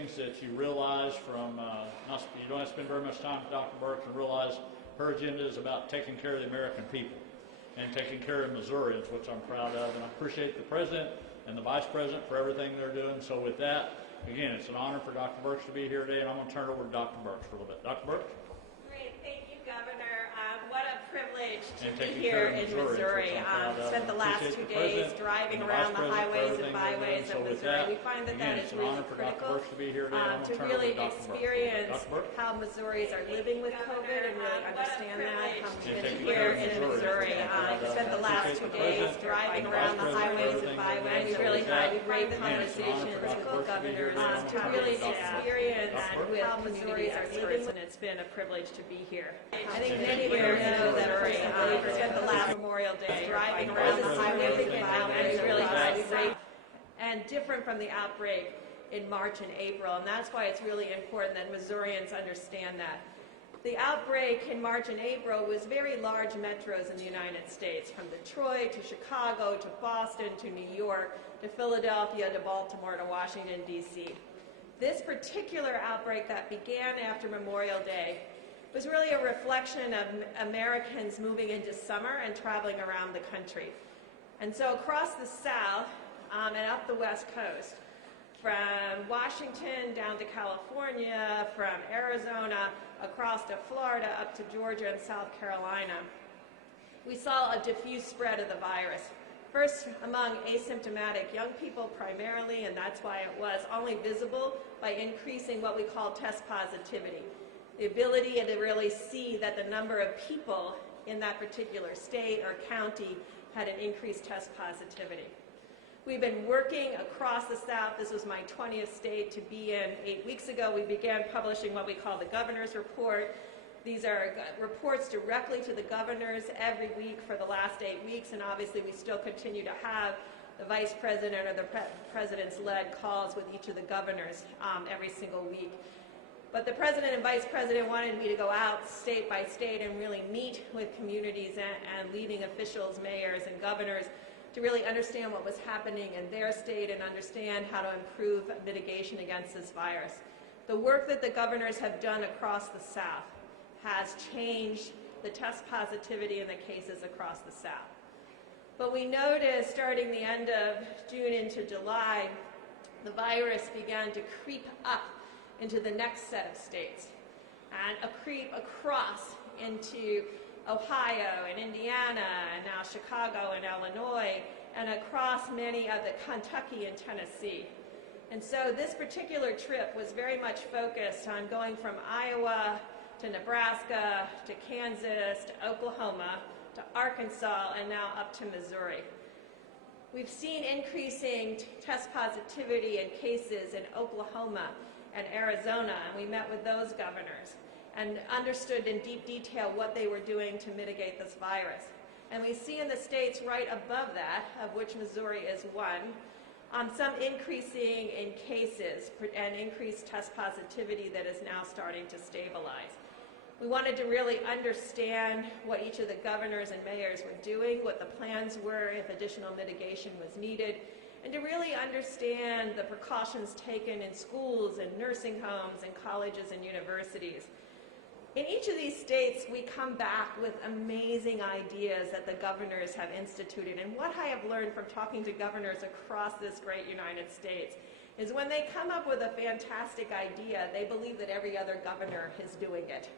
things that you realize from, you don't have to spend very much time with Dr. Birx, and realize her agenda is about taking care of the American people and taking care of Missourians, which I'm proud of. And I appreciate the President and the Vice President for everything they're doing. So with that, again, it's an honor for Dr. Birx to be here today, and I'm going to turn it over to Dr. Birx for a little bit. Dr. Birx? Great. Thank you, Governor. What a privilege to be here in Missouri. Spent the last 2 days driving around the highways and byways of Missouri. We find that that is really critical to really experience how Missourians are living with COVID and really understand that. Here in Missouri, spent the last 2 days driving around the highways and byways. We really had great conversations with the governors to really experience how Missourians are living, and it's been a privilege to be here. I think many of you know that we spent the last Memorial Day driving around the highways and byways. We really had great and different from the outbreak in March and April, and that's why it's really important that Missourians understand that. The outbreak in March and April was very large metros in the United States, from Detroit to Chicago to Boston to New York to Philadelphia to Baltimore to Washington, D.C. This particular outbreak that began after Memorial Day was really a reflection of Americans moving into summer and traveling around the country. And so across the South and up the West Coast, from Washington down to California, from Arizona across to Florida up to Georgia and South Carolina, we saw a diffuse spread of the virus. First among asymptomatic young people primarily, and that's why it was only visible by increasing what we call test positivity. The ability to really see that the number of people in that particular state or county had an increased test positivity. We've been working across the South. This was my 20th state to be in. 8 weeks ago, we began publishing what we call the Governor's Report. These are reports directly to the governors every week for the last 8 weeks, and obviously we still continue to have the Vice President or the President's led calls with each of the governors every single week. But the President and Vice President wanted me to go out state by state and really meet with communities and leading officials, mayors, and governors to really understand what was happening in their state and understand how to improve mitigation against this virus. The work that the governors have done across the South has changed the test positivity in the cases across the South. But we noticed starting the end of June into July, the virus began to creep up into the next set of states, and a creep across into Ohio and Indiana, and now Chicago and Illinois, and across many of the Kentucky and Tennessee. And so this particular trip was very much focused on going from Iowa to Nebraska to Kansas to Oklahoma to Arkansas and now up to Missouri. We've seen increasing test positivity in cases in Oklahoma and Arizona, and we met with those governors and understood in deep detail what they were doing to mitigate this virus. And we see in the states right above that, of which Missouri is one, some increasing in cases and increased test positivity that is now starting to stabilize. We wanted to really understand what each of the governors and mayors were doing, what the plans were if additional mitigation was needed, and to really understand the precautions taken in schools and nursing homes and colleges and universities. In each of these states, we come back with amazing ideas that the governors have instituted. And what I have learned from talking to governors across this great United States is when they come up with a fantastic idea, they believe that every other governor is doing it.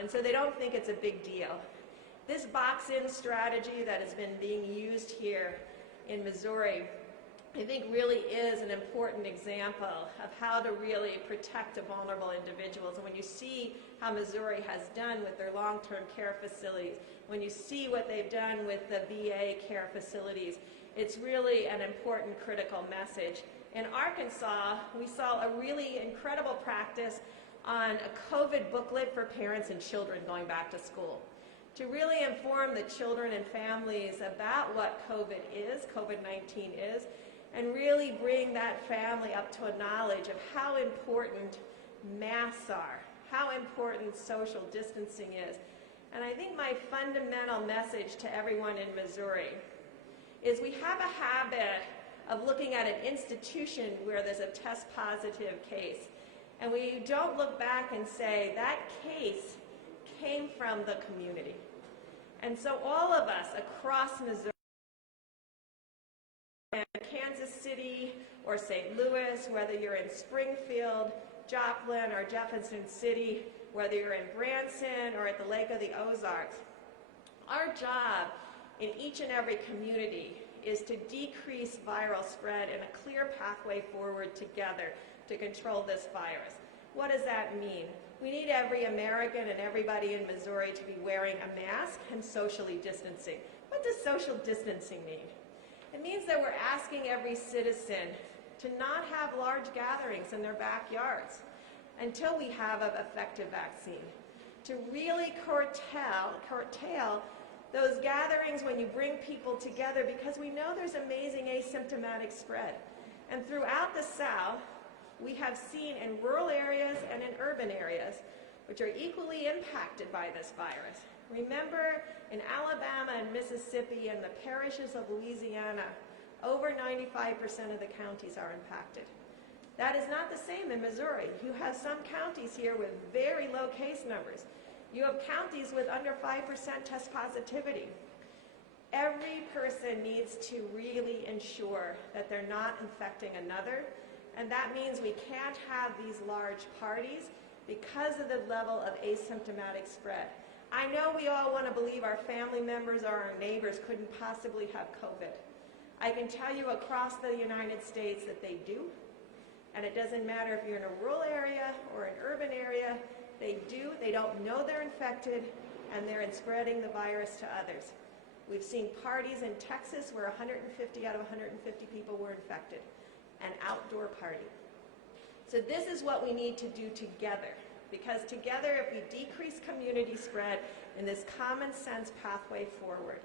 And so they don't think it's a big deal. This box-in strategy that has been being used here in Missouri, I think really is an important example of how to really protect the vulnerable individuals. And when you see how Missouri has done with their long-term care facilities, when you see what they've done with the VA care facilities, it's really an important critical message. In Arkansas, we saw a really incredible practice on a COVID booklet for parents and children going back to school, to really inform the children and families about what COVID-19 is, and really bring that family up to a knowledge of how important masks are, how important social distancing is. And I think my fundamental message to everyone in Missouri is we have a habit of looking at an institution where there's a test positive case. And we don't look back and say that case came from the community. And so all of us across Missouri, Kansas City or St. Louis, whether you're in Springfield, Joplin, or Jefferson City, whether you're in Branson or at the Lake of the Ozarks, our job in each and every community is to decrease viral spread and a clear pathway forward together to control this virus. What does that mean? We need every American and everybody in Missouri to be wearing a mask and socially distancing. What does social distancing mean? It means that we're asking every citizen to not have large gatherings in their backyards until we have an effective vaccine. To really curtail those gatherings when you bring people together, because we know there's amazing asymptomatic spread. And throughout the South, we have seen in rural areas and in urban areas, which are equally impacted by this virus. Remember, in Alabama and Mississippi and the parishes of Louisiana, over 95% of the counties are impacted. That is not the same in Missouri. You have some counties here with very low case numbers. You have counties with under 5% test positivity. Every person needs to really ensure that they're not infecting another, and that means we can't have these large parties because of the level of asymptomatic spread. I know we all want to believe our family members or our neighbors couldn't possibly have COVID. I can tell you across the United States that they do, and it doesn't matter if you're in a rural area or an urban area, they do. They don't know they're infected, and they're spreading the virus to others. We've seen parties in Texas where 150 out of 150 people were infected, an outdoor party. So this is what we need to do together, because together if we decrease community spread in this common sense pathway forward,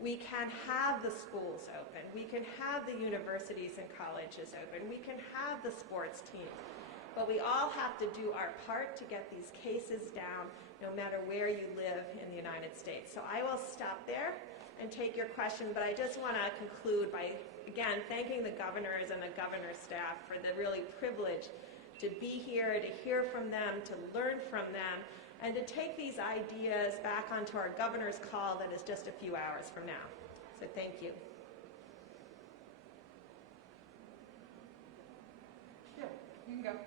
we can have the schools open, we can have the universities and colleges open, we can have the sports teams. But we all have to do our part to get these cases down, no matter where you live in the United States. So I will stop there and take your question, but I just want to conclude by, again, thanking the governors and the governor's staff for the really privilege to be here, to hear from them, to learn from them, and to take these ideas back onto our governor's call that is just a few hours from now. So thank you. Yeah, you can go.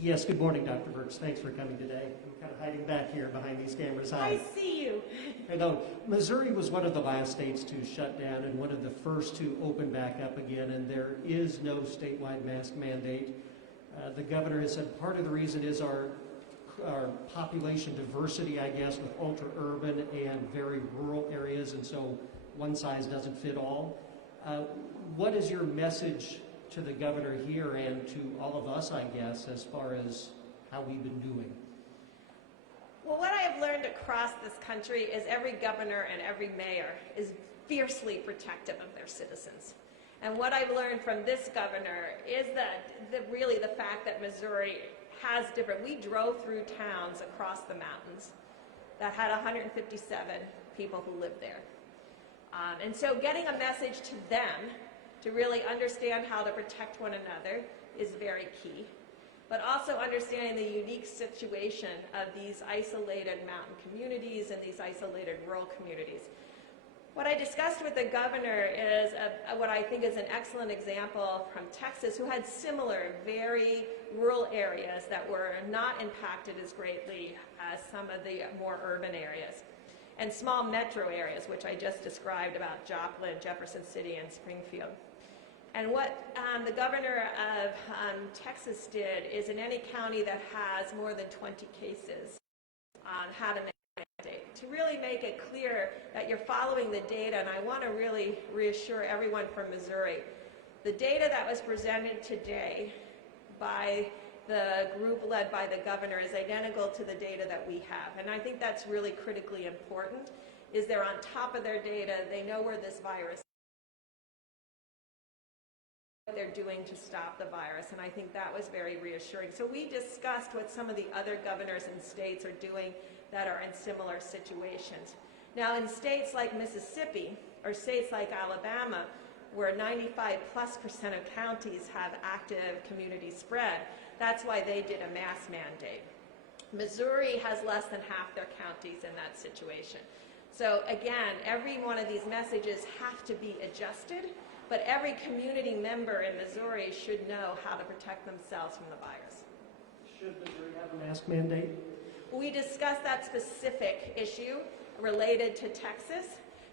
Yes, good morning, Dr. Birx. Thanks for coming today. I'm kind of hiding back here behind these cameras. I see you. I know. Missouri was one of the last states to shut down and one of the first to open back up again, and there is no statewide mask mandate. The governor has said part of the reason is our population diversity, I guess, with ultra-urban and very rural areas, and so one size doesn't fit all. What is your message to the governor here and to all of us, I guess, as far as how we've been doing? Well, what I have learned across this country is every governor and every mayor is fiercely protective of their citizens. And what I've learned from this governor is that really the fact that Missouri has different, we drove through towns across the mountains that had 157 people who lived there. And so getting a message to them to really understand how to protect one another is very key, but also understanding the unique situation of these isolated mountain communities and these isolated rural communities. What I discussed with the governor is what I think is an excellent example from Texas, who had similar, very rural areas that were not impacted as greatly as some of the more urban areas, and small metro areas, which I just described about Joplin, Jefferson City, and Springfield. And what the governor of Texas did is in any county that has more than 20 cases, had a mandate to really make it clear that you're following the data. And I want to really reassure everyone from Missouri, the data that was presented today by the group led by the governor is identical to the data that we have. And I think that's really critically important, is they're on top of their data, they know where this virus is, what they're doing to stop the virus, and I think that was very reassuring. So we discussed what some of the other governors and states are doing that are in similar situations. Now in states like Mississippi or states like Alabama, where 95+% of counties have active community spread. That's why they did a mask mandate. Missouri has less than half their counties in that situation. So again, every one of these messages have to be adjusted, but every community member in Missouri should know how to protect themselves from the virus. Should Missouri have a mask mandate? We discussed that specific issue related to Texas.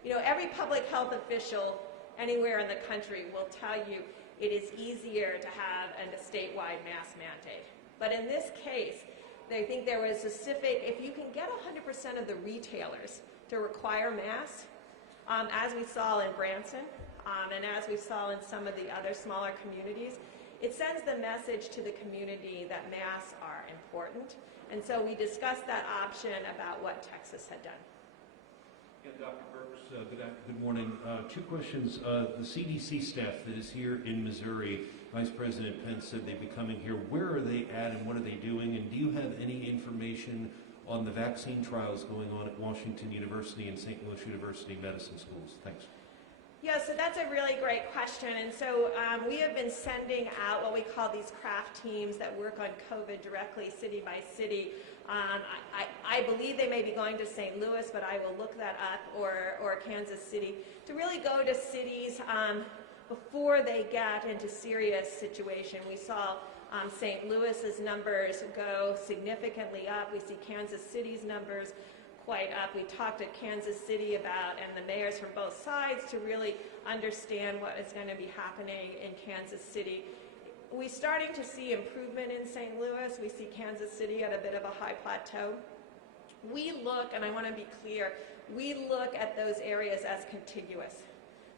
You know, every public health official anywhere in the country will tell you it is easier to have a statewide mask mandate. But in this case, they think there was specific, if you can get 100% of the retailers to require masks, as we saw in Branson, and as we saw in some of the other smaller communities, it sends the message to the community that masks are important. And so we discussed that option about what Texas had done. Yeah, Dr. Birx, good morning. Two questions. The CDC staff that is here in Missouri, Vice President Pence said they'd be coming here. Where are they at and what are they doing? And do you have any information on the vaccine trials going on at Washington University and St. Louis University Medicine Schools? Thanks. Yeah, so that's a really great question. And so we have been sending out what we call these craft teams that work on COVID directly, city by city. I believe they may be going to St. Louis, but I will look that up, or Kansas City, to really go to cities before they get into serious situation. We saw St. Louis's numbers go significantly up. We see Kansas City's numbers quite up. We talked at Kansas City about, and the mayors from both sides, to really understand what is going to be happening in Kansas City. We're starting to see improvement in St. Louis. We see Kansas City at a bit of a high plateau. We look, and I want to be clear, we look at those areas as contiguous.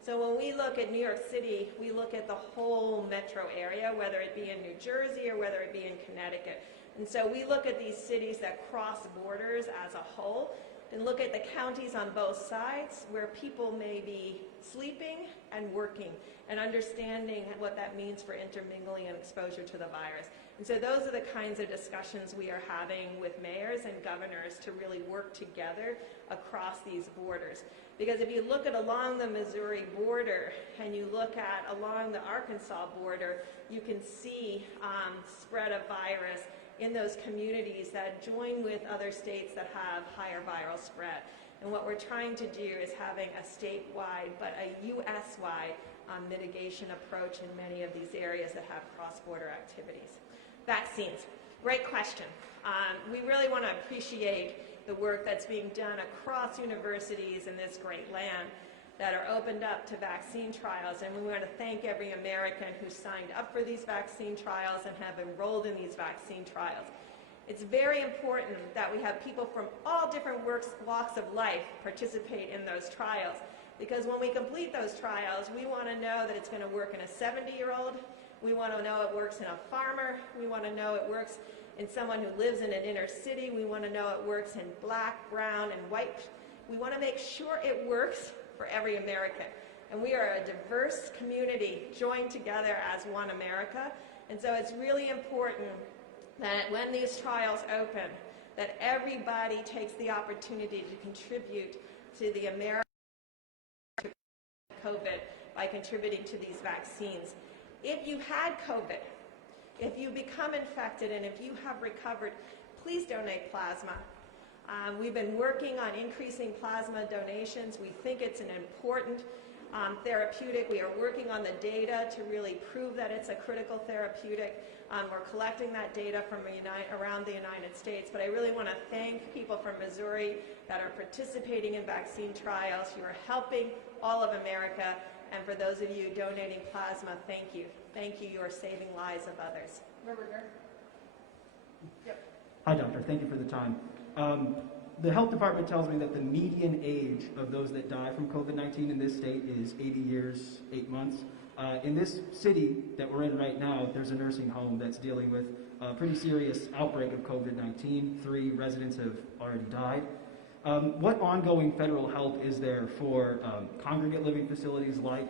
So when we look at New York City, we look at the whole metro area, whether it be in New Jersey or whether it be in Connecticut. And so we look at these cities that cross borders as a whole and look at the counties on both sides where people may be sleeping and working and understanding what that means for intermingling and exposure to the virus. And so those are the kinds of discussions we are having with mayors and governors to really work together across these borders. Because if you look at along the Missouri border and you look at along the Arkansas border, you can see spread of virus in those communities that join with other states that have higher viral spread. And what we're trying to do is having a statewide, but a US-wide mitigation approach in many of these areas that have cross-border activities. Vaccines, great question. We really want to appreciate the work that's being done across universities in this great land that are opened up to vaccine trials, and we want to thank every American who signed up for these vaccine trials and have enrolled in these vaccine trials. It's very important that we have people from all different walks of life participate in those trials, because when we complete those trials, we want to know that it's going to work in a 70-year-old, we want to know it works in a farmer, we want to know it works in someone who lives in an inner city, we want to know it works in black, brown, and white. We want to make sure it works for every American. And we are a diverse community joined together as one America. And so it's really important that when these trials open, that everybody takes the opportunity to contribute to the American COVID by contributing to these vaccines. If you had COVID, if you become infected, and if you have recovered, please donate plasma. We've been working on increasing plasma donations. We think it's an important therapeutic. We are working on the data to really prove that it's a critical therapeutic. We're collecting that data from around the United States. But I really want to thank people from Missouri that are participating in vaccine trials. You are helping all of America. And for those of you donating plasma, thank you. Thank you. You are saving lives of others. Yep. Hi, Doctor. Thank you for the time. The health department tells me that the median age of those that die from COVID-19 in this state is 80 years, 8 months. In this city that we're in right now, there's a nursing home that's dealing with a pretty serious outbreak of COVID-19. 3 residents have already died. What ongoing federal help is there for congregate living facilities like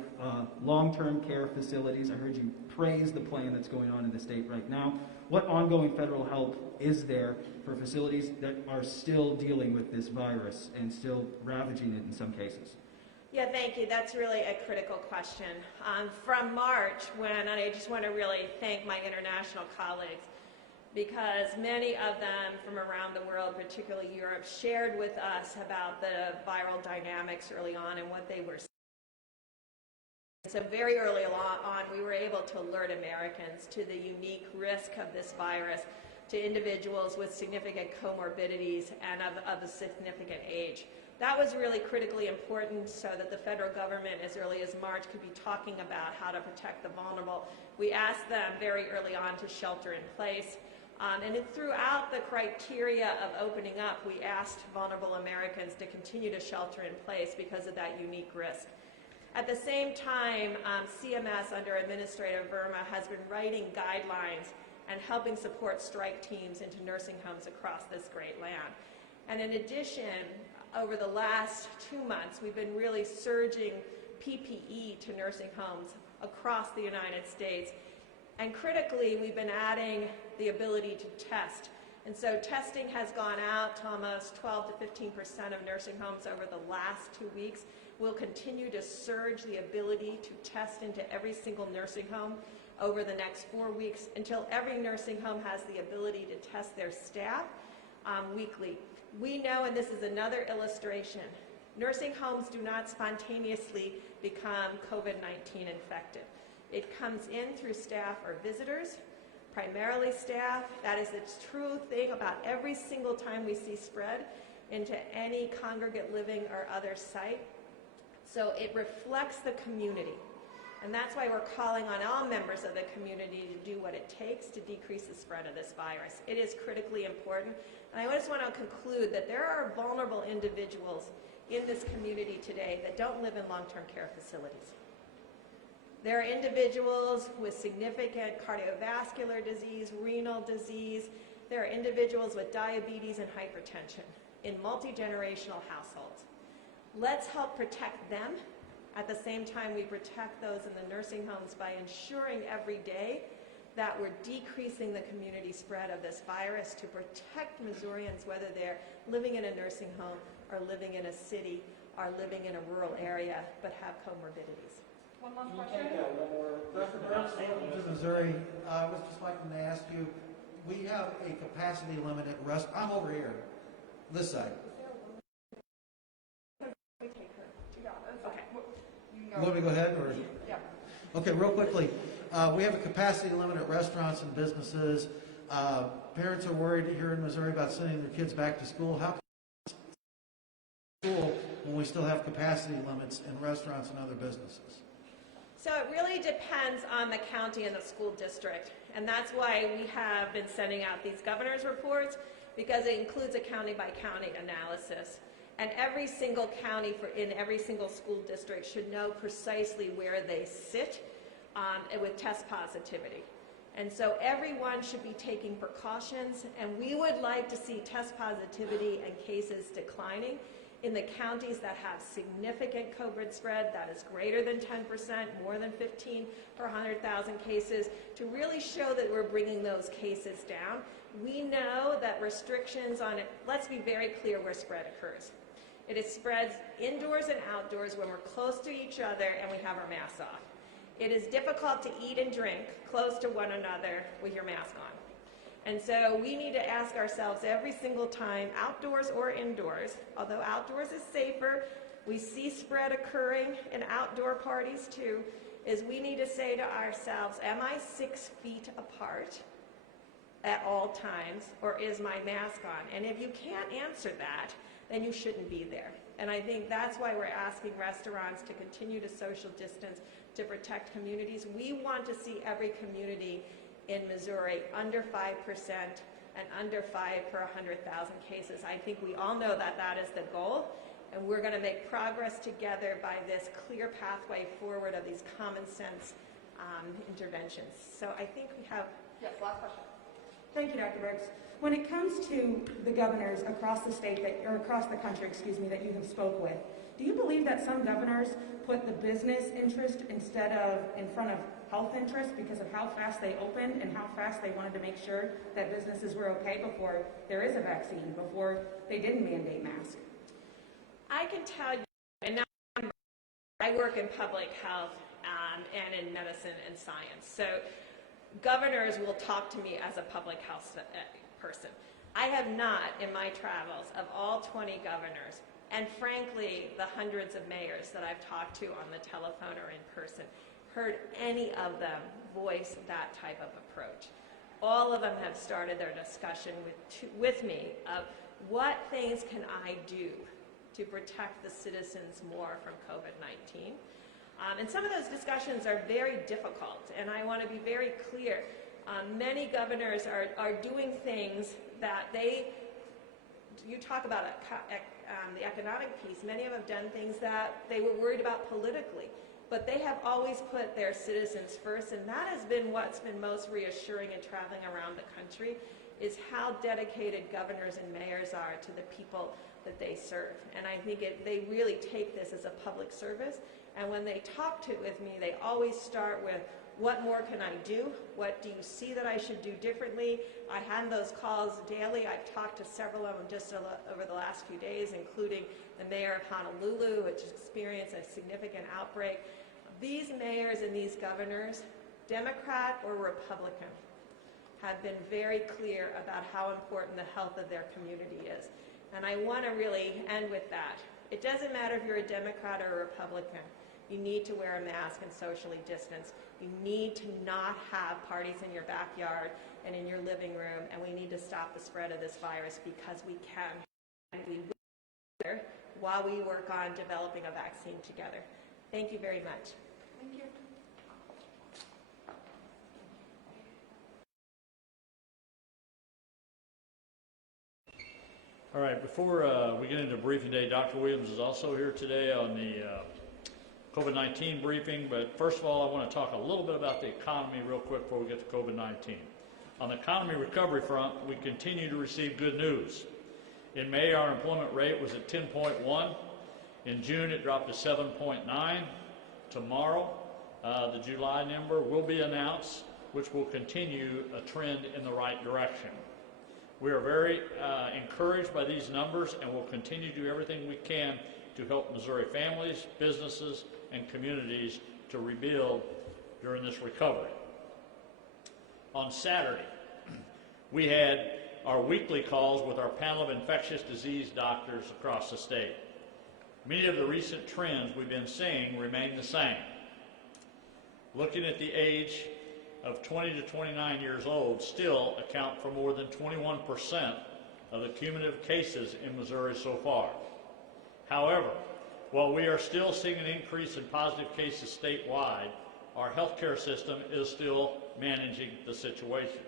long-term care facilities? I heard you praise the plan that's going on in the state right now. What ongoing federal help is there for facilities that are still dealing with this virus and still ravaging it in some cases? Yeah, thank you. That's really a critical question. From March, and I just want to really thank my international colleagues, because many of them from around the world, particularly Europe, shared with us about the viral dynamics early on and what they were seeing. So very early on, we were able to alert Americans to the unique risk of this virus to individuals with significant comorbidities and of a significant age. That was really critically important so that the federal government, as early as March, could be talking about how to protect the vulnerable. We asked them very early on to shelter in place. And throughout the criteria of opening up, we asked vulnerable Americans to continue to shelter in place because of that unique risk. At the same time, CMS, under Administrator Verma, has been writing guidelines and helping support strike teams into nursing homes across this great land. And in addition, over the last 2 months, we've been really surging PPE to nursing homes across the United States. And critically, we've been adding the ability to test. And so testing has gone out to almost 12 to 15% of nursing homes over the last 2 weeks. We'll continue to surge the ability to test into every single nursing home over the next 4 weeks until every nursing home has the ability to test their staff weekly. We know, and this is another illustration, nursing homes do not spontaneously become COVID-19 infected. It comes in through staff or visitors, primarily staff. That is the true thing about every single time we see spread into any congregate living or other site. So it reflects the community. And that's why we're calling on all members of the community to do what it takes to decrease the spread of this virus. It is critically important. And I just want to conclude that there are vulnerable individuals in this community today that don't live in long-term care facilities. There are individuals with significant cardiovascular disease, renal disease. There are individuals with diabetes and hypertension in multi-generational households. Let's help protect them. At the same time, we protect those in the nursing homes by ensuring every day that we're decreasing the community spread of this virus to protect Missourians, whether they're living in a nursing home or living in a city or living in a rural area, but have comorbidities. One last question. Dr. Birx, welcome to Missouri. I was just like to ask you, we have a capacity limit at I'm over here, this side. You want me to go ahead? Or? Yeah. Okay, real quickly. We have a capacity limit at restaurants and businesses. Parents are worried here in Missouri about sending their kids back to school. How can school when we still have capacity limits in restaurants and other businesses? So it really depends on the county and the school district. And that's why we have been sending out these governor's reports, because it includes a county-by-county analysis. And every single county in every single school district should know precisely where they sit with test positivity. And so everyone should be taking precautions, and we would like to see test positivity and cases declining in the counties that have significant COVID spread that is greater than 10%, more than 15 per 100,000 cases, to really show that we're bringing those cases down. We know that restrictions on it, let's be very clear where spread occurs. It spreads indoors and outdoors when we're close to each other and we have our masks off. It is difficult to eat and drink close to one another with your mask on. And so we need to ask ourselves every single time, outdoors or indoors, although outdoors is safer, we see spread occurring in outdoor parties too, is we need to say to ourselves, am I 6 feet apart at all times, or is my mask on? And if you can't answer that, then you shouldn't be there. And I think that's why we're asking restaurants to continue to social distance to protect communities. We want to see every community in Missouri under 5% and under 5 per 100,000 cases. I think we all know that that is the goal, and we're going to make progress together by this clear pathway forward of these common sense interventions. So I think we have... Yes, last question. Thank you, Dr. Birx. When it comes to the governors across the state or across the country, that you have spoke with, do you believe that some governors put the business interest in front of health interest because of how fast they opened and how fast they wanted to make sure that businesses were okay before there is a vaccine, before they didn't mandate masks? I can tell you, and now I work in public health and in medicine and science. So governors will talk to me as a public health person. I have not, in my travels, of all 20 governors, and frankly, the hundreds of mayors that I've talked to on the telephone or in person, heard any of them voice that type of approach. All of them have started their discussion with me of what things can I do to protect the citizens more from COVID-19. And some of those discussions are very difficult, and I want to be very clear. Many governors are doing things that you talk about the economic piece, many of them have done things that they were worried about politically, but they have always put their citizens first, and that has been what's been most reassuring in traveling around the country, is how dedicated governors and mayors are to the people that they serve. And I think they really take this as a public service, and when they talk with me, they always start with, what more can I do? What do you see that I should do differently? I have those calls daily. I've talked to several of them just over the last few days, including the mayor of Honolulu, which experienced a significant outbreak. These mayors and these governors, Democrat or Republican, have been very clear about how important the health of their community is. And I want to really end with that. It doesn't matter if you're a Democrat or a Republican. You need to wear a mask and socially distance. You need to not have parties in your backyard and in your living room, and we need to stop the spread of this virus, because we can, and we will, while we work on developing a vaccine together. Thank you very much. Thank you. All right, before we get into briefing day, Dr. Williams is also here today on the COVID-19 briefing, but first of all, I want to talk a little bit about the economy real quick before we get to COVID-19. On the economy recovery front, we continue to receive good news. In May, our unemployment rate was at 10.1. In June, it dropped to 7.9. Tomorrow, the July number will be announced, which will continue a trend in the right direction. We are very encouraged by these numbers, and will continue to do everything we can to help Missouri families, businesses, and communities to rebuild during this recovery. On Saturday, we had our weekly calls with our panel of infectious disease doctors across the state. Many of the recent trends we've been seeing remain the same. Looking at the age of 20 to 29 years old still account for more than 21% of the cumulative cases in Missouri so far. However, while we are still seeing an increase in positive cases statewide, our healthcare system is still managing the situation.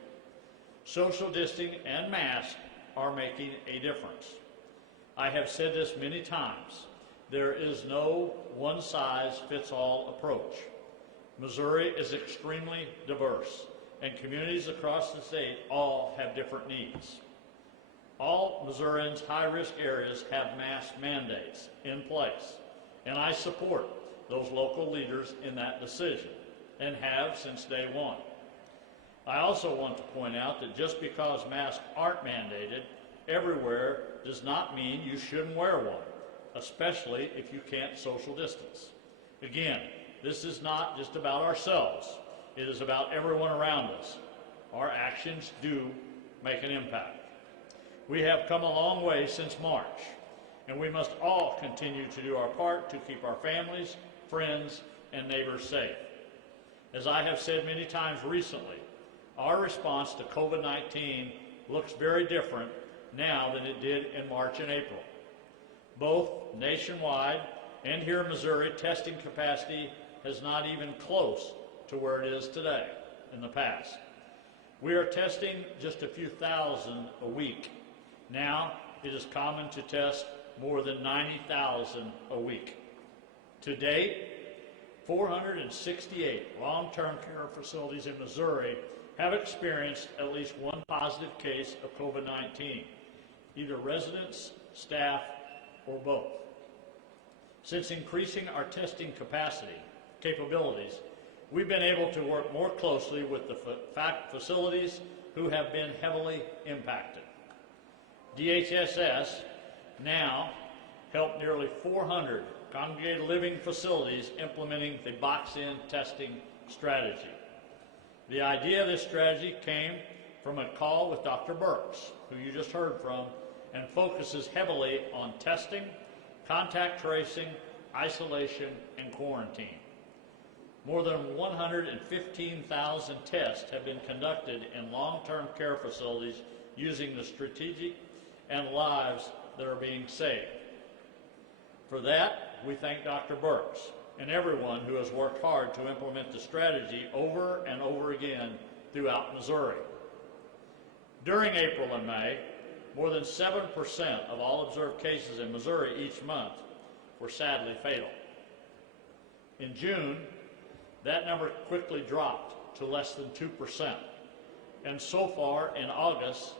Social distancing and masks are making a difference. I have said this many times. There is no one-size-fits-all approach. Missouri is extremely diverse, and communities across the state all have different needs. All Missourians' high-risk areas have mask mandates in place, and I support those local leaders in that decision, and have since day one. I also want to point out that just because masks aren't mandated everywhere does not mean you shouldn't wear one, especially if you can't social distance. Again, this is not just about ourselves. It is about everyone around us. Our actions do make an impact. We have come a long way since March, and we must all continue to do our part to keep our families, friends, and neighbors safe. As I have said many times recently, our response to COVID-19 looks very different now than it did in March and April. Both nationwide and here in Missouri, testing capacity is not even close to where it is today in the past. We are testing just a few thousand a week. Now it is common to test more than 90,000 a week. To date, 468 long-term care facilities in Missouri have experienced at least one positive case of COVID-19, either residents, staff, or both. Since increasing our testing capabilities, we've been able to work more closely with the facilities who have been heavily impacted. DHSS now help nearly 400 congregated living facilities implementing the box-in testing strategy. The idea of this strategy came from a call with Dr. Birx, who you just heard from, and focuses heavily on testing, contact tracing, isolation, and quarantine. More than 115,000 tests have been conducted in long-term care facilities using the strategic and lives that are being saved. For that, we thank Dr. Birx and everyone who has worked hard to implement the strategy over and over again throughout Missouri. During April and May, more than 7% of all observed cases in Missouri each month were sadly fatal. In June, that number quickly dropped to less than 2%. And so far in August,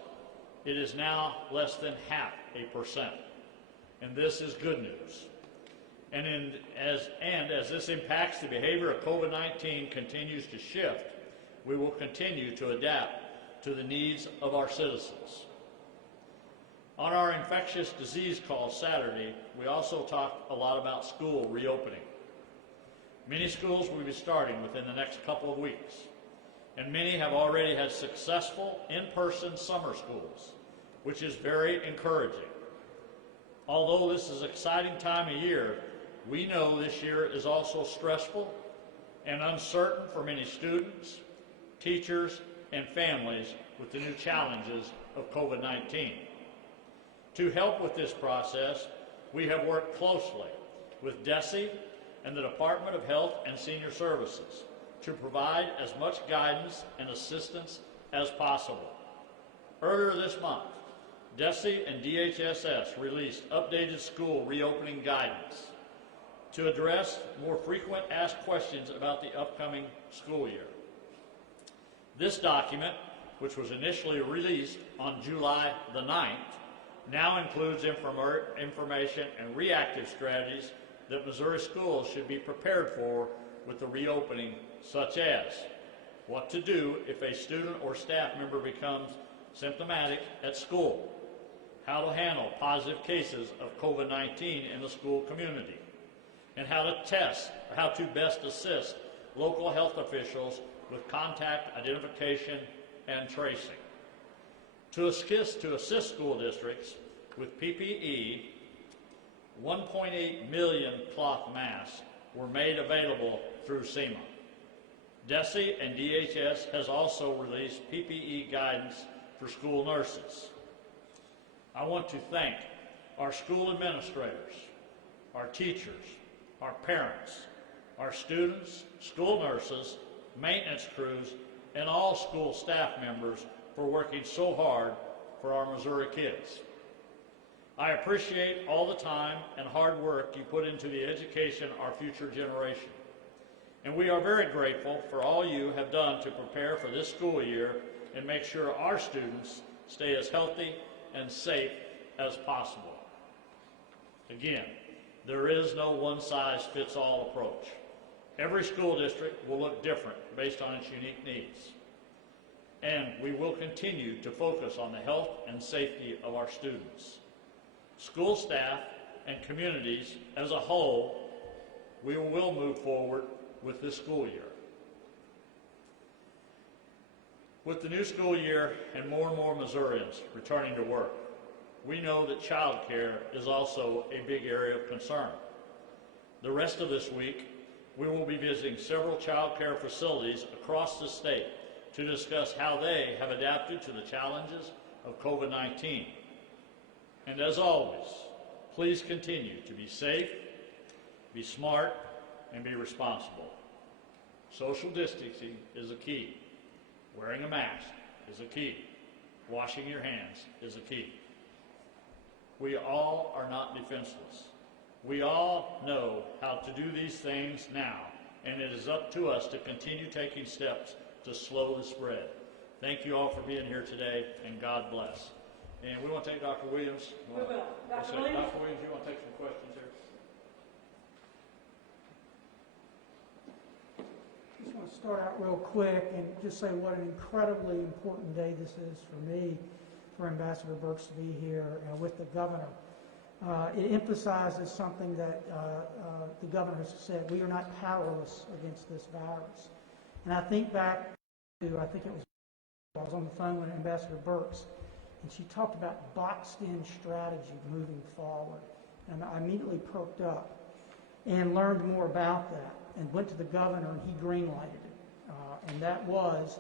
it is now less than 0.5%. And this is good news. And as this impacts the behavior of COVID-19 continues to shift, we will continue to adapt to the needs of our citizens. On our infectious disease call Saturday, we also talked a lot about school reopening. Many schools will be starting within the next couple of weeks, and many have already had successful in-person summer schools, which is very encouraging. Although this is an exciting time of year, we know this year is also stressful and uncertain for many students, teachers, and families with the new challenges of COVID-19. To help with this process, we have worked closely with DESE and the Department of Health and Senior Services to provide as much guidance and assistance as possible. Earlier this month, DESE and DHSS released updated school reopening guidance to address more frequent asked questions about the upcoming school year. This document, which was initially released on July the 9th, now includes information and reactive strategies that Missouri schools should be prepared for with the reopening, such as what to do if a student or staff member becomes symptomatic at school, how to handle positive cases of COVID-19 in the school community, and how to best assist local health officials with contact identification and tracing. To assist school districts with PPE, 1.8 million cloth masks were made available through SEMA. DESE and DHS has also released PPE guidance for school nurses. I want to thank our school administrators, our teachers, our parents, our students, school nurses, maintenance crews, and all school staff members for working so hard for our Missouri kids. I appreciate all the time and hard work you put into the education of our future generation. And we are very grateful for all you have done to prepare for this school year and make sure our students stay as healthy and safe as possible. Again, there is no one-size-fits-all approach. Every school district will look different based on its unique needs. And we will continue to focus on the health and safety of our students. School staff and communities as a whole, we will move forward with this school year. With the new school year and more Missourians returning to work, we know that child care is also a big area of concern. The rest of this week, we will be visiting several child care facilities across the state to discuss how they have adapted to the challenges of COVID-19. And as always, please continue to be safe, be smart, and be responsible. Social distancing is a key. Wearing a mask is a key. Washing your hands is a key. We all are not defenseless. We all know how to do these things now, and it is up to us to continue taking steps to slow the spread. Thank you all for being here today, and God bless. And we want to take Dr. Williams. We will. Dr. Williams? Dr. Williams, you want to take some questions here? I just want to start out real quick and just say what an incredibly important day this is for me, for Ambassador Birx to be here with the governor. it emphasizes something that the governor has said: we are not powerless against this virus. And I think back to, I was on the phone with Ambassador Birx, and she talked about boxed-in strategy moving forward. And I immediately perked up and learned more about that, and went to the governor, and he green-lighted it. And that was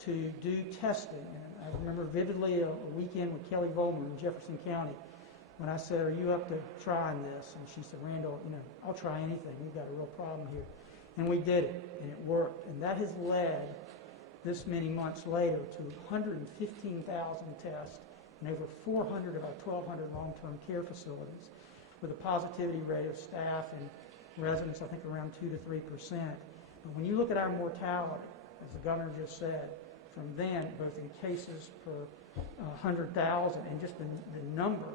to do testing. And I remember vividly a weekend with Kelly Volmer in Jefferson County when I said, "Are you up to trying this?" And she said, "Randall, I'll try anything. We've got a real problem here." And we did it, and it worked. And that has led, this many months later, to 115,000 tests in over 400 of our 1,200 long-term care facilities, with a positivity rate of staff and residents, I think, around 2 to 3%. But when you look at our mortality, as the governor just said, from then, both in cases per 100,000 and just the number,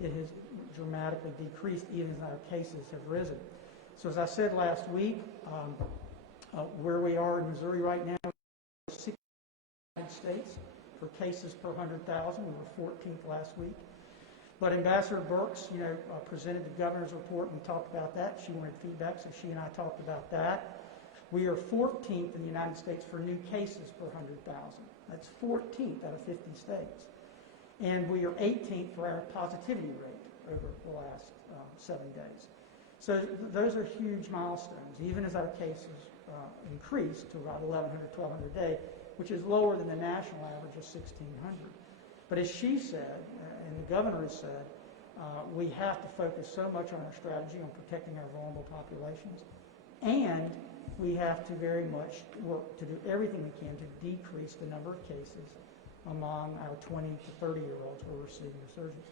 it has dramatically decreased, even as our cases have risen. So as I said last week, where we are in Missouri right now, 60 United States for cases per 100,000. We were 14th last week. But Ambassador Birx, presented the governor's report, and we talked about that. She wanted feedback, so she and I talked about that. We are 14th in the United States for new cases per 100,000. That's 14th out of 50 states. And we are 18th for our positivity rate over the last 7 days. So those are huge milestones, even as our cases increase to about 1,100, 1,200 a day, which is lower than the national average of 1,600. But as she said, and the governor has said, we have to focus so much on our strategy on protecting our vulnerable populations, and we have to very much work to do everything we can to decrease the number of cases among our 20 to 30-year-olds who are receiving the surgeries.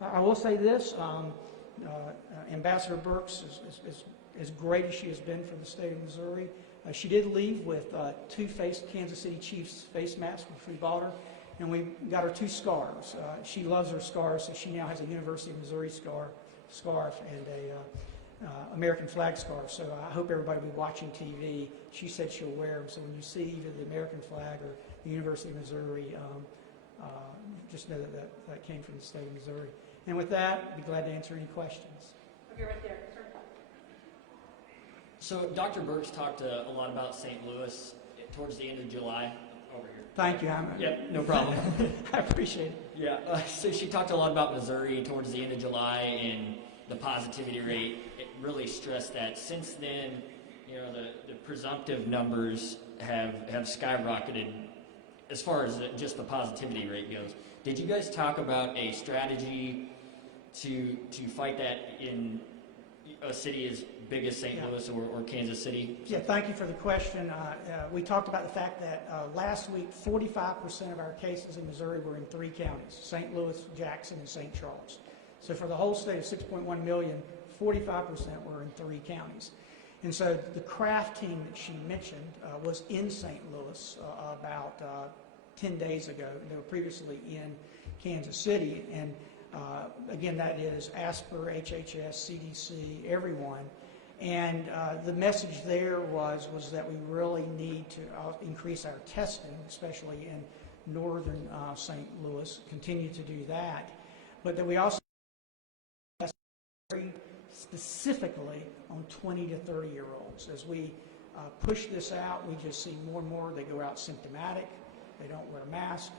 I will say this, Ambassador Birx, as great as she has been for the state of Missouri, she did leave with 2 Kansas City Chiefs face masks, which we bought her, and we got her 2 scarves. She loves her scarves, so she now has a University of Missouri scarf and a American flag scarf. So I hope everybody will be watching TV. She said she'll wear them, so when you see either the American flag or the University of Missouri, just know that came from the state of Missouri. And with that, I'd be glad to answer any questions. Okay, right there. Sir. So Dr. Birx talked a lot about St. Louis towards the end of July. Over here. Thank you. Yep, no problem. I appreciate it. Yeah, so she talked a lot about Missouri towards the end of July and the positivity rate. It really stressed that since then, the presumptive numbers have skyrocketed as far as just the positivity rate goes. Did you guys talk about a strategy to fight that in a city as big as St. Louis or Kansas City? Yeah, thank you for the question. We talked about the fact that last week 45% of our cases in Missouri were in 3 counties: St. Louis, Jackson, and St. Charles. So for the whole state of 6.1 million, 45% were in 3 counties. And so the craft team that she mentioned was in St. Louis about 10 days ago. They were previously in Kansas City. And again, that is ASPR, HHS, CDC, everyone. And the message there was that we really need to increase our testing, especially in northern St. Louis, continue to do that. But that we also test very specifically on 20 to 30-year-olds. As we push this out, we just see more and more they go out symptomatic, they don't wear a mask,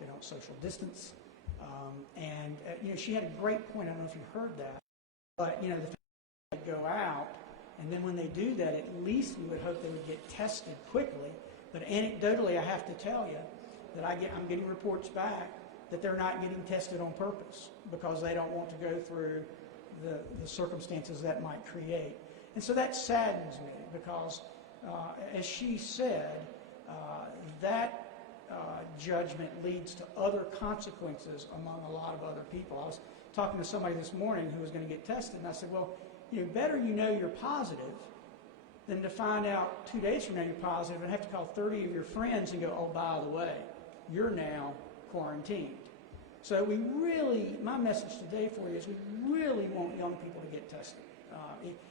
they don't social distance. She had a great point. I don't know if you heard that, but the fact that they go out, and then when they do that, at least we would hope they would get tested quickly. But anecdotally, I have to tell you that I'm getting reports back that they're not getting tested on purpose because they don't want to go through the circumstances that might create. And so that saddens me because, as she said, that judgment leads to other consequences among a lot of other people. I was talking to somebody this morning who was going to get tested, and I said, well, better you're positive than to find out 2 days from now you're positive and have to call 30 of your friends and go, oh, by the way, you're now quarantined. So my message today for you is we really want young people to get tested.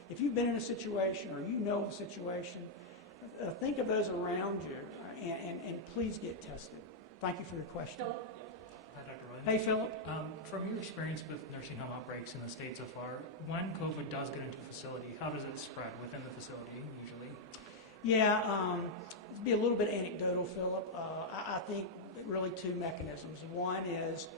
If you've been in a situation or you know of a situation, think of those around you and please get tested. Thank you for your question. Philip. Hi, Dr. Ryan. Hey, Philip. From your experience with nursing home outbreaks in the state so far, when COVID does get into a facility, how does it spread within the facility usually? Yeah, to be a little bit anecdotal, Philip, I think really two mechanisms. One is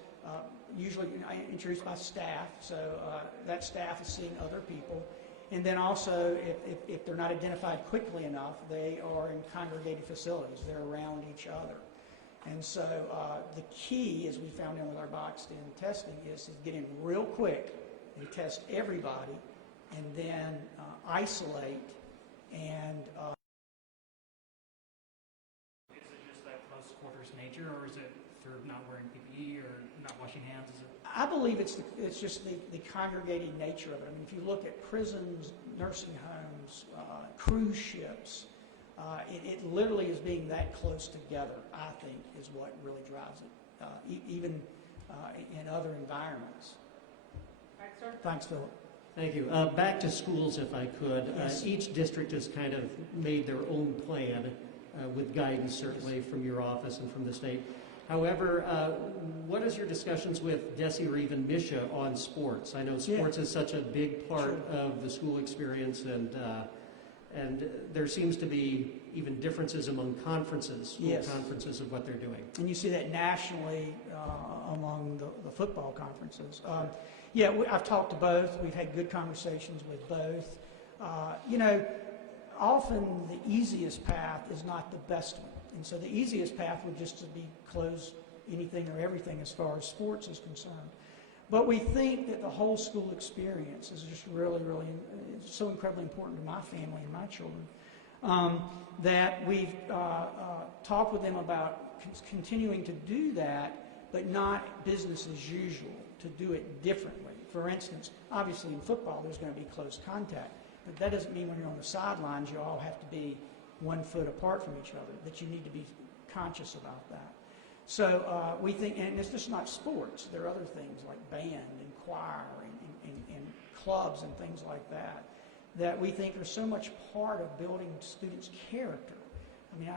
usually introduced by staff, so that staff is seeing other people. And then also, if they're not identified quickly enough, they are in congregated facilities. They're around each other. And so the key, as we found out with our boxed-in testing, is to get in real quick and test everybody, and then isolate and... Is it just that close quarters nature, or is it through not wearing PPE or not washing hands? Is it? I believe it's just the congregated nature of it. I mean, if you look at prisons, nursing homes, cruise ships, it literally is being that close together, I think, is what really drives it, even in other environments. All right, sir. Thanks, Philip. Thank you. Back to schools, if I could. Yes. Each district has kind of made their own plan with guidance, certainly, from your office and from the state. However, what is your discussions with DESE or even MSHA on sports? I know sports is such a big part of the school experience, and there seems to be even differences among conferences, school conferences, of what they're doing. And you see that nationally among the football conferences. I've talked to both. We've had good conversations with both. Often the easiest path is not the best one. And so the easiest path would just to be close anything or everything as far as sports is concerned. But we think that the whole school experience is just really, really so incredibly important to my family and my children that we've talked with them about continuing to do that, but not business as usual, to do it differently. For instance, obviously in football there's going to be close contact, but that doesn't mean when you're on the sidelines you all have to be 1 foot apart from each other, that you need to be conscious about that. So we think, and it's just not sports, there are other things like band and choir and clubs and things like that, that we think are so much part of building students' character. I mean,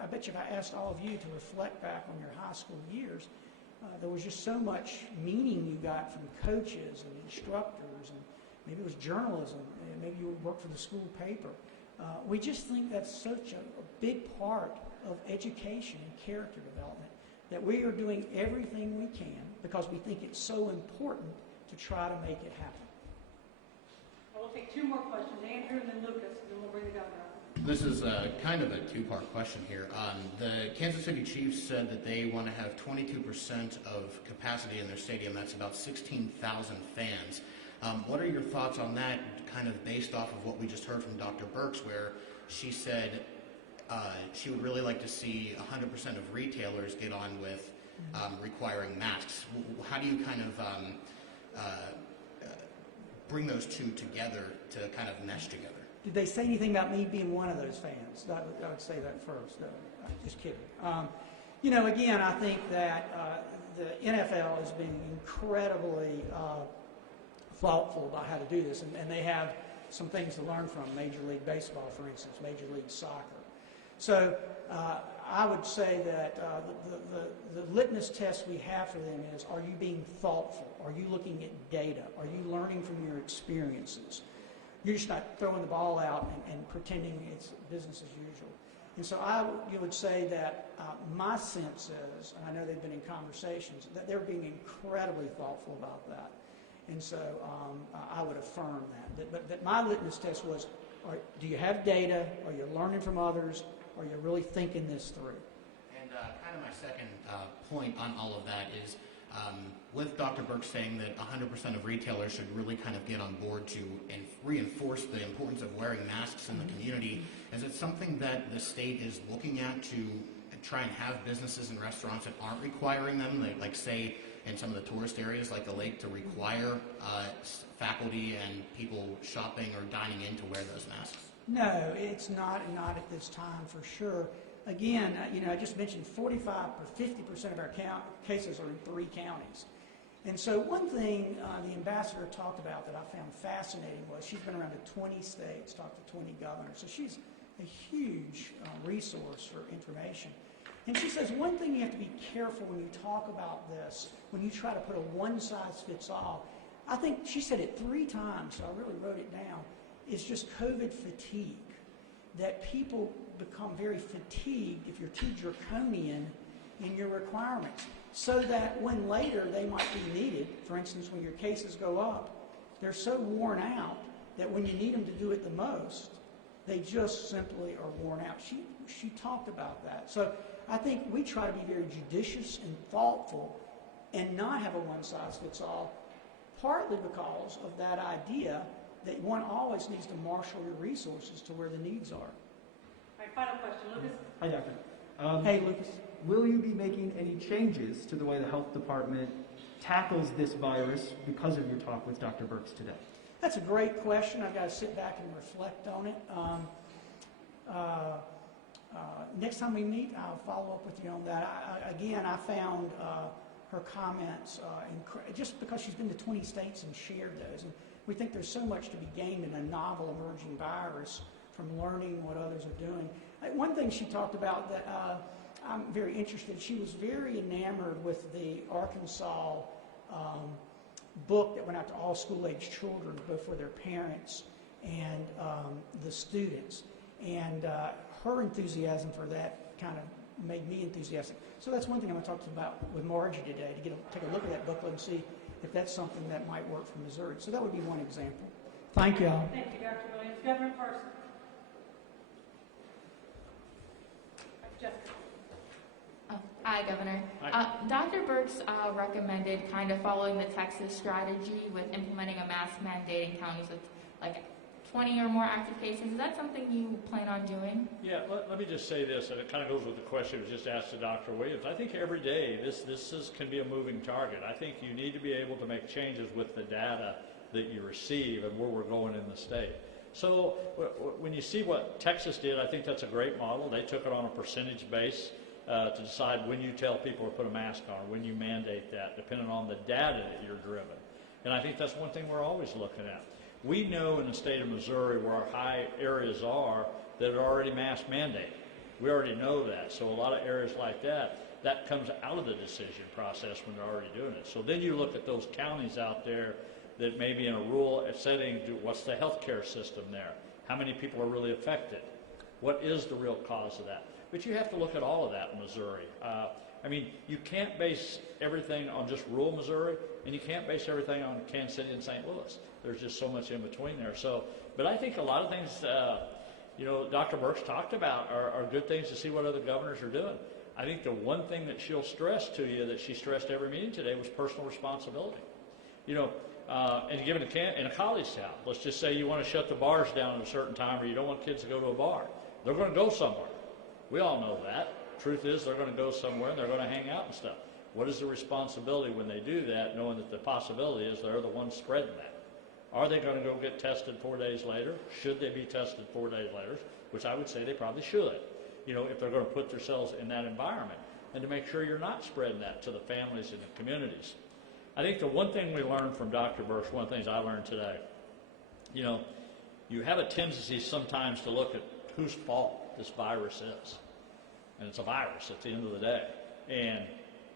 I bet you if I asked all of you to reflect back on your high school years, there was just so much meaning you got from coaches and instructors, and maybe it was journalism, and maybe you worked for the school paper. We just think that's such a big part of education and character development that we are doing everything we can because we think it's so important to try to make it happen. We'll take 2 more questions, Andrew and then Lucas, and then we'll bring the governor up. This is kind of a 2-part question here. The Kansas City Chiefs said that they want to have 22% of capacity in their stadium. That's about 16,000 fans. What are your thoughts on that, kind of based off of what we just heard from Dr. Birx, where she said she would really like to see 100% of retailers get on with requiring masks. How do you kind of bring those two together to kind of mesh together? Did they say anything about me being one of those fans? I would say that first. Just kidding. Again, I think that the NFL has been incredibly thoughtful about how to do this, and they have some things to learn from Major League Baseball, for instance, Major League Soccer. So I would say that the litmus test we have for them is, are you being thoughtful? Are you looking at data? Are you learning from your experiences? You're just not throwing the ball out and pretending it's business as usual. And so you would say that my sense is, and I know they've been in conversations, that they're being incredibly thoughtful about that. And so I would affirm that. But my litmus test was, do you have data? Are you learning from others? Are you really thinking this through? And kind of my second point on all of that is, with Dr. Birx saying that 100% of retailers should really kind of get on board to reinforce the importance of wearing masks in the community, is it something that the state is looking at to try and have businesses and restaurants that aren't requiring them, like say in some of the tourist areas like the lake, to require faculty and people shopping or dining in to wear those masks? No, it's not at this time for sure. Again, I just mentioned 45 or 50% of our cases are in 3 counties. And so one thing the ambassador talked about that I found fascinating was she's been around to 20 states, talked to 20 governors. So she's a huge resource for information. And she says one thing you have to be careful when you talk about this, when you try to put a one-size-fits-all. I think she said it 3 times, so I really wrote it down. It's just COVID fatigue, that people become very fatigued if you're too draconian in your requirements, so that when later they might be needed, for instance, when your cases go up, they're so worn out that when you need them to do it the most, they just simply are worn out. She talked about that. So I think we try to be very judicious and thoughtful and not have a one-size-fits-all, partly because of that idea that one always needs to marshal your resources to where the needs are. All right, final question. Lucas? Hi, Doctor. Hey, Lucas. Will you be making any changes to the way the health department tackles this virus because of your talk with Dr. Birx today? That's a great question. I've got to sit back and reflect on it. Next time we meet, I'll follow up with you on that. I found her comments, just because she's been to 20 states and shared those. And we think there's so much to be gained in a novel emerging virus from learning what others are doing. One thing she talked about that I'm very interested, she was very enamored with the Arkansas book that went out to all school-age children, both for their parents and the students. And her enthusiasm for that kind of made me enthusiastic. So that's one thing I'm going to talk to you about with Margie today, to take a look at that booklet and see if that's something that might work for Missouri. So that would be one example. Thank you all. Thank you, Dr. Williams. Governor Parson. Jessica. Hi, Governor. Dr. Birx recommended kind of following the Texas strategy with implementing a mask mandate in counties with like 20 or more active cases. Is that something you plan on doing? Yeah, let me just say this, and it kind of goes with the question that was just asked to Dr. Williams. I think every day this can be a moving target. I think you need to be able to make changes with the data that you receive and where we're going in the state. So when you see what Texas did, I think that's a great model. They took it on a percentage base to decide when you tell people to put a mask on, when you mandate that, depending on the data that you're driven. And I think that's one thing we're always looking at. We know in the state of Missouri where our high areas are that are already mask mandated. We already know that. So a lot of areas like that comes out of the decision process when they're already doing it. So then you look at those counties out there that may be in a rural setting. What's the healthcare system there? How many people are really affected? What is the real cause of that? But you have to look at all of that in Missouri. I mean, you can't base everything on just rural Missouri, and you can't base everything on Kansas City and St. Louis. There's just so much in between there. So, but I think a lot of things, Dr. Birx talked about are good things to see what other governors are doing. I think the one thing that she'll stress to you that she stressed every meeting today was personal responsibility. And given in a college town, let's just say you want to shut the bars down at a certain time, or you don't want kids to go to a bar. They're going to go somewhere. We all know that. Truth is, they're going to go somewhere and they're going to hang out and stuff. What is the responsibility when they do that, knowing that the possibility is they're the ones spreading that? Are they going to go get tested 4 days later? Should they be tested 4 days later? Which I would say they probably should, if they're going to put themselves in that environment, and to make sure you're not spreading that to the families and the communities. I think the one thing we learned from Dr. Birx, one of the things I learned today, you have a tendency sometimes to look at whose fault this virus is. And it's a virus at the end of the day. And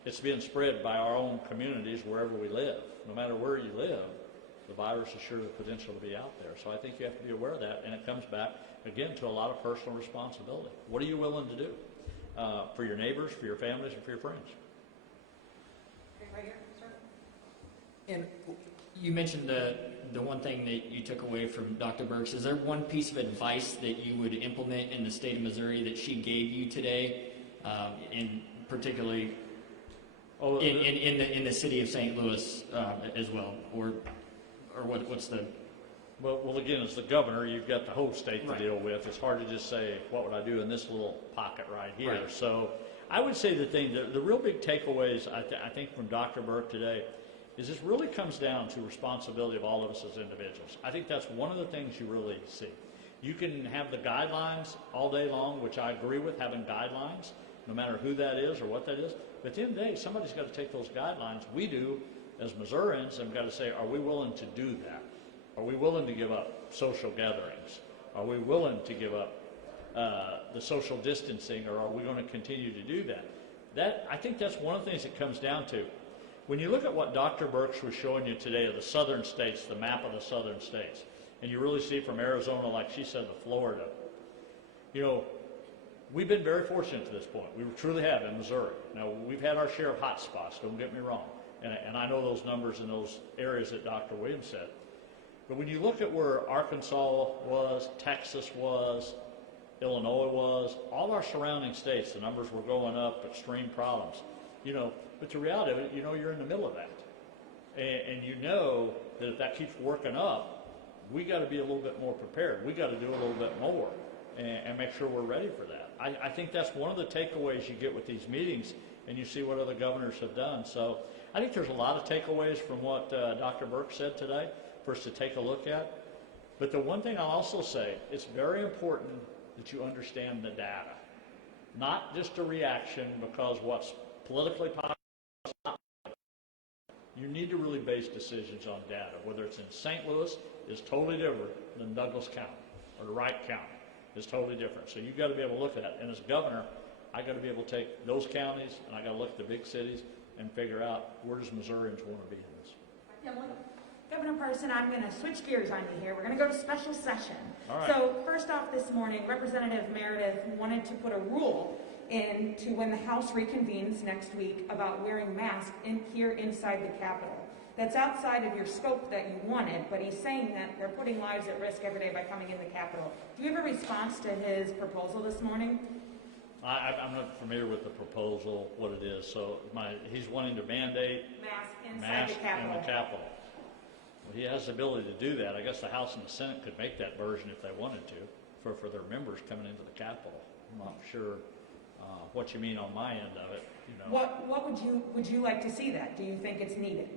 it's being spread by our own communities wherever we live. No matter where you live, the virus is sure the potential to be out there. So I think you have to be aware of that. And it comes back, again, to a lot of personal responsibility. What are you willing to do for your neighbors, for your families, and for your friends? Okay, right here, sir. And you mentioned the one thing that you took away from Dr. Birx. Is there one piece of advice that you would implement in the state of Missouri that she gave you today, in particularly in the city of St. Louis as well, or what's the? Well, again, as the governor, you've got the whole state to deal with. It's hard to just say, what would I do in this little pocket right here? Right. So I would say the real big takeaways, I think, from Dr. Birx today is this really comes down to responsibility of all of us as individuals. I think that's one of the things you really see. You can have the guidelines all day long, which I agree with, having guidelines, no matter who that is or what that is. But at the end of the day, somebody's got to take those guidelines. We do, as Missourians, and got to say, are we willing to do that? Are we willing to give up social gatherings? Are we willing to give up the social distancing, or are we going to continue to do that? I think that's one of the things it comes down to. When you look at what Dr. Birx was showing you today of the southern states, the map of the southern states, and you really see from Arizona, like she said, to Florida, you know, we've been very fortunate to this point. We truly have in Missouri. Now, we've had our share of hot spots, don't get me wrong. And I know those numbers in those areas that Dr. Williams said. But when you look at where Arkansas was, Texas was, Illinois was, all our surrounding states, the numbers were going up, extreme problems. You know, but the reality of it, you know, you're in the middle of that. And you know that if that keeps working up, we got to be a little bit more prepared. We got to do a little bit more and make sure we're ready for that. I think that's one of the takeaways you get with these meetings, and you see what other governors have done. So I think there's a lot of takeaways from what Dr. Birx said today for us to take a look at. But the one thing I'll also say, it's very important that you understand the data, not just a reaction because what's politically popular. You need to really base decisions on data. Whether it's in St. Louis is totally different than Douglas County or Wright County. It's totally different. So you've got to be able to look at that. And as governor, I got to be able to take those counties and I got to look at the big cities and figure out where does Missourians want to be in this. Governor Parson, I'm going to switch gears on you here. We're going to go to special session. All right. So first off this morning, Representative Meredith wanted to put a rule into when the House reconvenes next week about wearing masks here inside the Capitol. That's outside of your scope that you wanted, but he's saying that they're putting lives at risk every day by coming in the Capitol. Do you have a response to his proposal this morning? I'm not familiar with the proposal, what it is. So he's wanting to mandate masks in the Capitol. Well, he has the ability to do that. I guess the House and the Senate could make that version if they wanted to for their members coming into the Capitol. I'm not sure what you mean on my end of it. You know. What would you like to see that? Do you think it's needed?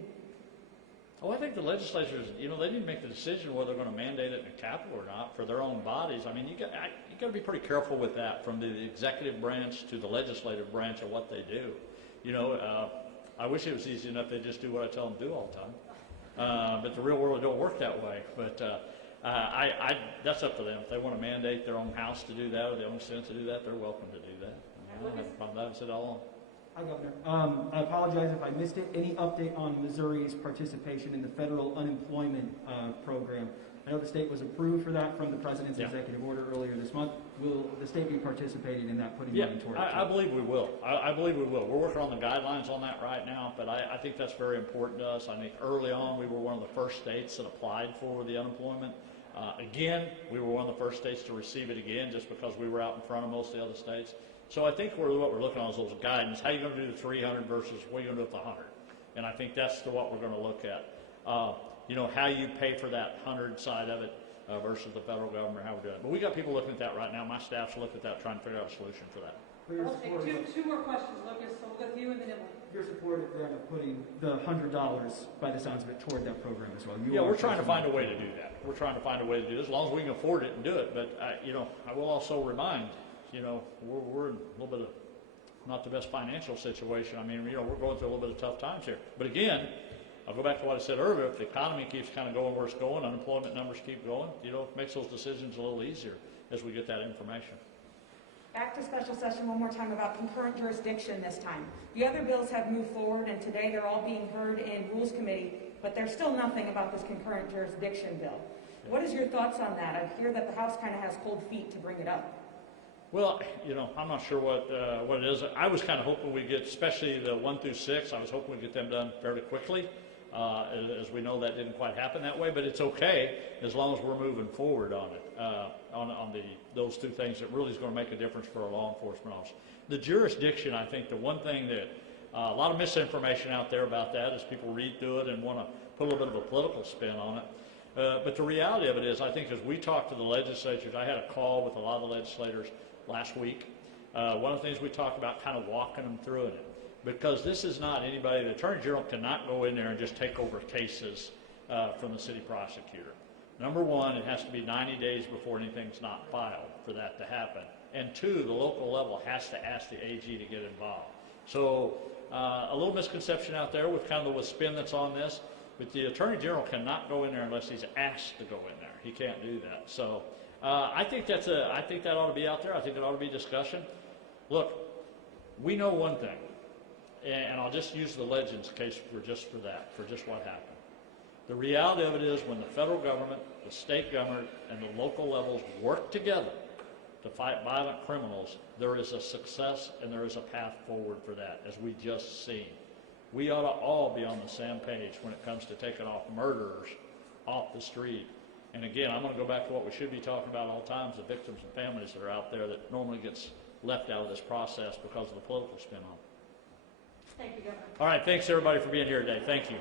Oh, I think the legislatures, you know, they didn't make the decision whether they're going to mandate it in the Capitol or not for their own bodies. I mean, you got to be pretty careful with that, from the executive branch to the legislative branch of what they do. You know, I wish it was easy enough they just do what I tell them to do all the time. But the real world don't work that way. But that's up to them. If they want to mandate their own House to do that or their own Senate to do that, they're welcome to do that. I don't have a problem with that. I said all along. Hi, Governor. I apologize if I missed it. Any update on Missouri's participation in the federal unemployment program? I know the state was approved for that from the President's executive order earlier this month. Will the state be participating in that, putting money toward it? I believe we will. I believe we will. We're working on the guidelines on that right now, but I think that's very important to us. I think early on we were one of the first states that applied for the unemployment. Again, we were one of the first states to receive it again just because we were out in front of most of the other states. So I think what we're looking at is those guidance. How are you going to do the 300 versus what are you going to do with the 100? And I think that's what we're going to look at. You know, how you pay for that 100 side of it versus the federal government, how we're doing it. But we got people looking at that right now. My staff's looking at that, trying to figure out a solution for that. We'll take two more questions, Lucas. So we'll go to you and then Emily. You're supportive then of putting the $100, by the sounds of it, toward that program as well. We're trying to find a way to do that. We're trying to find a way to do this as long as we can afford it and do it. But you know, I will also remind, you know, we're in a little bit of not the best financial situation. I mean, you know, we're going through a little bit of tough times here. But again, I'll go back to what I said earlier. If the economy keeps kind of going where it's going, unemployment numbers keep going, you know, it makes those decisions a little easier as we get that information. Back to special session one more time about concurrent jurisdiction this time. The other bills have moved forward, and today they're all being heard in Rules Committee, but there's still nothing about this concurrent jurisdiction bill. What is your thoughts on that? I hear that the House kind of has cold feet to bring it up. Well, you know, I'm not sure what it is. I was kind of hoping we'd get, especially the 1 through 6, I was hoping we'd get them done fairly quickly. As we know, that didn't quite happen that way, but it's okay as long as we're moving forward on it, on those two things that really is going to make a difference for our law enforcement officers. The jurisdiction, I think the one thing that a lot of misinformation out there about that is people read through it and want to put a little bit of a political spin on it. But the reality of it is, I think as we talk to the legislatures, I had a call with a lot of the legislators last week. One of the things we talked about, kind of walking them through it. Because this is not anybody, the Attorney General cannot go in there and just take over cases from the city prosecutor. Number one, it has to be 90 days before anything's not filed for that to happen. And two, the local level has to ask the AG to get involved. So a little misconception out there with kind of the spin that's on this, but the Attorney General cannot go in there unless he's asked to go in there. He can't do that. So I think that ought to be out there. I think it ought to be discussion. Look, we know one thing, and I'll just use the Legends case for just what happened. The reality of it is when the federal government, the state government, and the local levels work together to fight violent criminals, there is a success and there is a path forward for that, as we just seen. We ought to all be on the same page when it comes to taking off murderers off the street. And again, I'm going to go back to what we should be talking about all times, the victims and families that are out there that normally gets left out of this process because of the political spin on it. Thank you, Governor. All right, thanks everybody for being here today. Thank you.